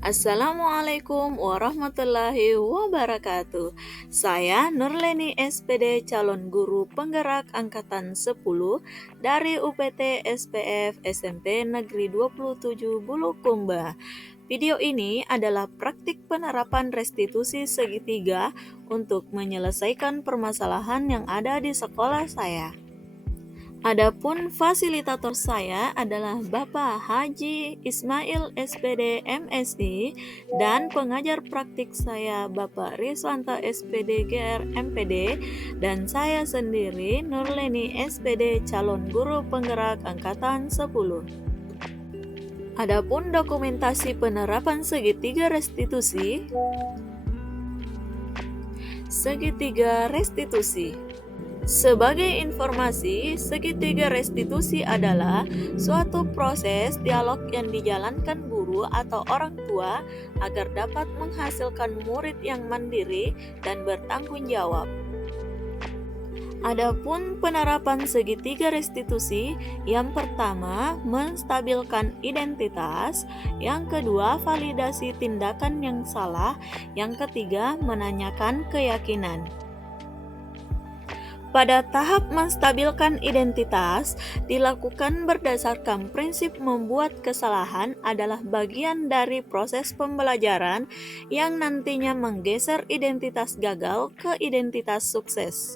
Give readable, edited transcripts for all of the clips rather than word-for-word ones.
Assalamualaikum warahmatullahi wabarakatuh. Saya Nurleni SPD, calon guru penggerak angkatan 10 dari UPT SPF SMP Negeri 27 Bulukumba. Video ini adalah praktik penerapan restitusi segitiga untuk menyelesaikan permasalahan yang ada di sekolah saya. Adapun fasilitator saya adalah Bapak Haji Ismail SPD MSI dan pengajar praktik saya Bapak Riswanto SPD GR MPD dan saya sendiri Nurleni SPD, calon guru penggerak angkatan 10. Adapun dokumentasi penerapan segitiga restitusi. Sebagai informasi, segitiga restitusi adalah suatu proses dialog yang dijalankan guru atau orang tua agar dapat menghasilkan murid yang mandiri dan bertanggung jawab. Adapun penerapan segitiga restitusi, yang pertama menstabilkan identitas, yang kedua validasi tindakan yang salah, yang ketiga menanyakan keyakinan. Pada tahap menstabilkan identitas, dilakukan berdasarkan prinsip membuat kesalahan adalah bagian dari proses pembelajaran yang nantinya menggeser identitas gagal ke identitas sukses.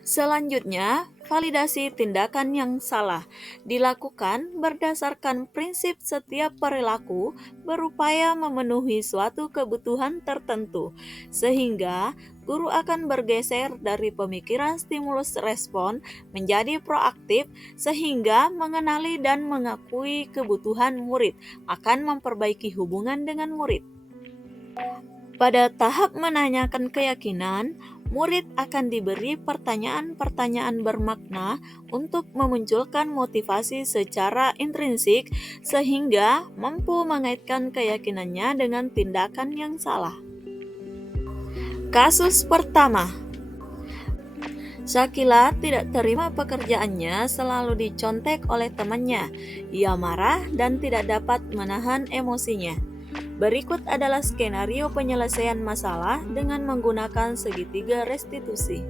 Selanjutnya, validasi tindakan yang salah dilakukan berdasarkan prinsip setiap perilaku berupaya memenuhi suatu kebutuhan tertentu, sehingga guru akan bergeser dari pemikiran stimulus respon menjadi proaktif, sehingga mengenali dan mengakui kebutuhan murid akan memperbaiki hubungan dengan murid. Pada tahap menanyakan keyakinan, murid akan diberi pertanyaan-pertanyaan bermakna untuk memunculkan motivasi secara intrinsik sehingga mampu mengaitkan keyakinannya dengan tindakan yang salah. Kasus pertama, Syakila tidak terima pekerjaannya, selalu dicontek oleh temannya. Ia marah dan tidak dapat menahan emosinya. Berikut adalah skenario penyelesaian masalah dengan menggunakan segitiga restitusi.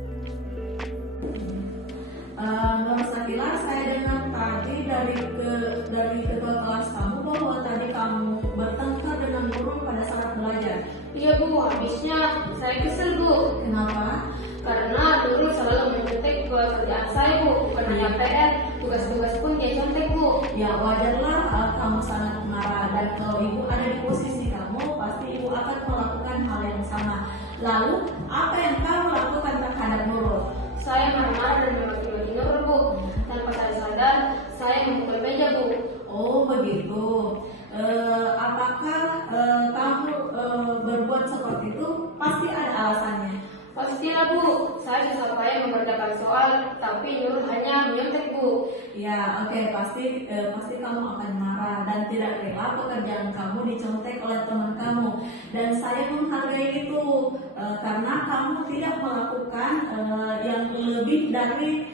Nur Sakila, saya dengar tadi dari ketua kelas kamu bahwa tadi kamu bertengkar dengan guru pada saat belajar. Iya Bu, habisnya saya kesel Bu. Kenapa? Karena dulu selalu mencontek pekerjaan saya Bu. Bukan hanya PR, tugas-tugas pun dia contek Bu. Ya wajarlah kamu sangat marah, dan kalau ibu ada di posisi kamu, pasti ibu akan melakukan hal yang sama. Lalu, apa yang kamu lakukan terhadap Nurul? Saya marah-marah dan memaki-maki Nurul Bu. Tanpa saya sadar, saya memukul meja Bu. Oh begitu. Apakah kamu berbuat seperti itu? Pasti ada alasannya. Pastilah Bu, saya susah payah mengerjakan soal, tapi Nurul hanya menyontek Bu. Ya, oke, pasti kamu akan marah dan tidak rela pekerjaan kamu dicontek oleh teman kamu. Dan saya menghargai itu karena kamu tidak melakukan yang lebih dari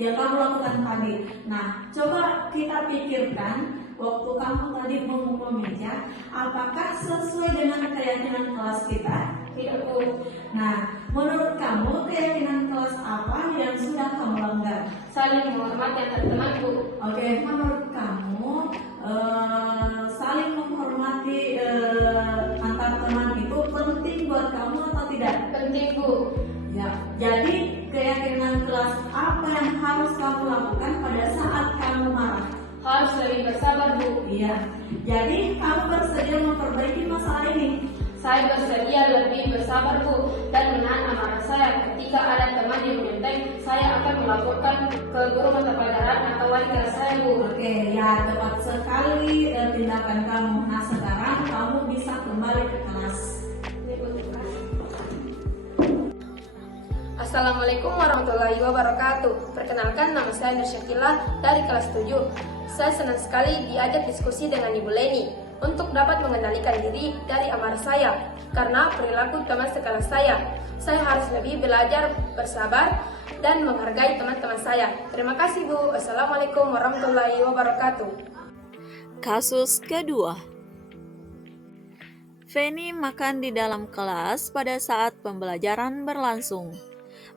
yang kamu lakukan tadi. Nah, coba kita pikirkan waktu kamu tadi memukul meja, apakah sesuai dengan keyakinan kelas kita? Tidak Bu. Nah, menurut kamu keyakinan kelas apa yang sudah kamu langgar? Saling menghormati antar teman Bu. Oke, menurut kamu saling menghormati antar teman itu penting buat kamu atau tidak? Penting Bu. Ya, jadi keyakinan kelas apa yang harus kamu lakukan pada saat kamu marah? Harus lebih bersabar Bu. Iya, jadi kamu bersedia memperbaiki masalah ini? Saya bersedia lebih bersabar Bu dan menahan amarah saya. Ketika ada teman yang menyontek, saya akan melaporkan ke guru mata pelajaran atau wali kelas saya Bu. Oke, ya tepat sekali tindakan kamu. Nah sekarang kamu bisa kembali ke kelas. Assalamualaikum warahmatullahi wabarakatuh. Perkenalkan, nama saya Nur Syakila dari kelas 7. Saya senang sekali diajak diskusi dengan Ibu Leni untuk dapat mengendalikan diri dari amarah saya karena perilaku teman sekelas saya. Saya harus lebih belajar bersabar dan menghargai teman-teman saya. Terima kasih Bu. Assalamualaikum warahmatullahi wabarakatuh. Kasus kedua, Feni makan di dalam kelas pada saat pembelajaran berlangsung.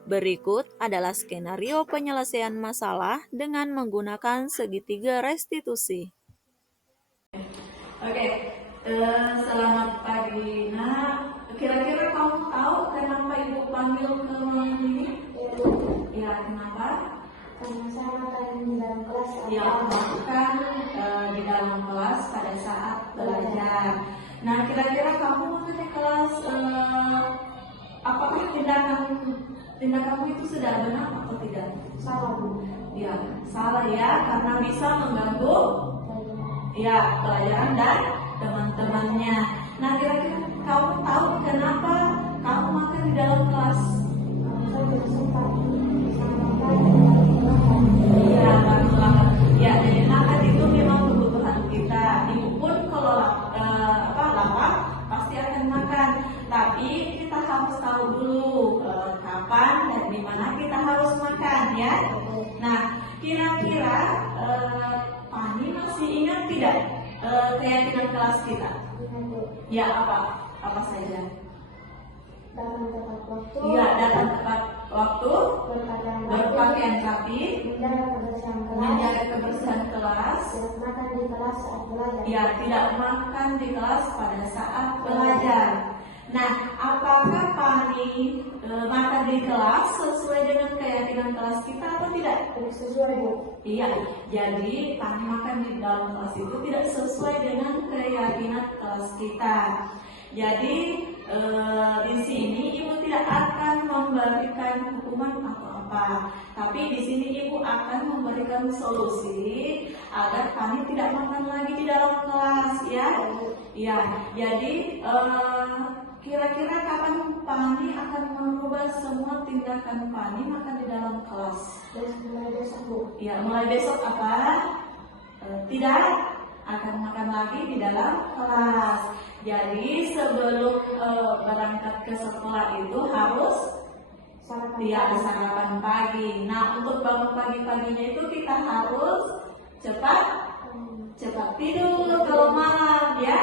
Berikut adalah skenario penyelesaian masalah dengan menggunakan segitiga restitusi. Oke, selamat pagi. Nah, kira-kira kamu tahu kenapa ibu panggil ke ruangan ini? Ya, kenapa? Karena saya makan di dalam kelas. Ya, makan di dalam kelas pada saat belajar. Nah, kira-kira kamu makan di kelas, apakah tindakanmu itu sudah benar atau tidak? Salah, Bu. Ya, salah ya, karena bisa mengganggu ya pelajaran dan teman-temannya. Nah, kira-kira kamu tahu kenapa kamu makan di dalam kelas? Saya tidak sempat sama makan di dalam kelas. Iya, barulah. Ya, jadi makan itu memang kebutuhan kita. Ibu pun kalau lapar pasti akan makan. Tapi kita harus tahu dulu kapan dan di mana kita harus makan ya. Nah, kira-kira Pani masih ingat tidak keyakinan kelas kita? Ingat, Bu. Ya, apa saja? Datang tepat waktu. Iya, datang tepat waktu, berpakaian rapi, menjaga kebersihan kelas. menjaga kebersihan kelas. Tidak makan di kelas saat belajar. Ya, tidak makan di kelas pada saat belajar. Nah, apakah Pani makan di kelas sesuai dengan keyakinan kelas kita atau tidak? Tidak sesuai, Bu. Iya, jadi Pani makan di dalam kelas itu tidak sesuai dengan keyakinan kelas kita. Jadi di sini ibu tidak akan memberikan hukuman atau apa, tapi di sini ibu akan memberikan solusi agar Pani tidak makan lagi di dalam kelas ya. Ya, jadi kira-kira kapan Pani akan merubah semua tindakan Pani makan di dalam kelas? Mulai besok, Bu. Ya, mulai besok apa? Tidak akan makan lagi di dalam kelas. Jadi sebelum berangkat ke sekolah itu harus sarapan pagi. Nah, untuk bangun pagi-paginya itu kita harus cepat tidur kalau malam ya.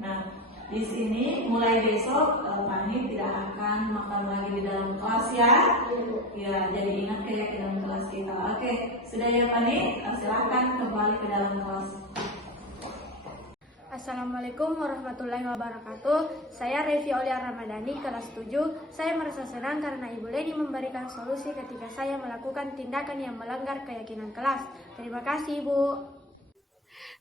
Nah, di sini mulai besok Pani tidak akan makan lagi di dalam kelas ya. Ya, jadi ingat keyakinan kelas kita. Oke, sudah ya Pani? Silahkan kembali ke dalam kelas. Assalamualaikum warahmatullahi wabarakatuh. Saya Revi Aulia Ramadhani, kelas 7. Saya merasa senang karena Ibu Leni memberikan solusi ketika saya melakukan tindakan yang melanggar keyakinan kelas. Terima kasih, Ibu.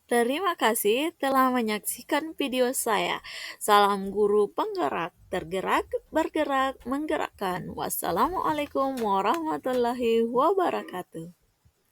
Terima kasih telah menyaksikan video saya. Salam guru penggerak, tergerak, bergerak, menggerakkan. Wassalamualaikum warahmatullahi wabarakatuh.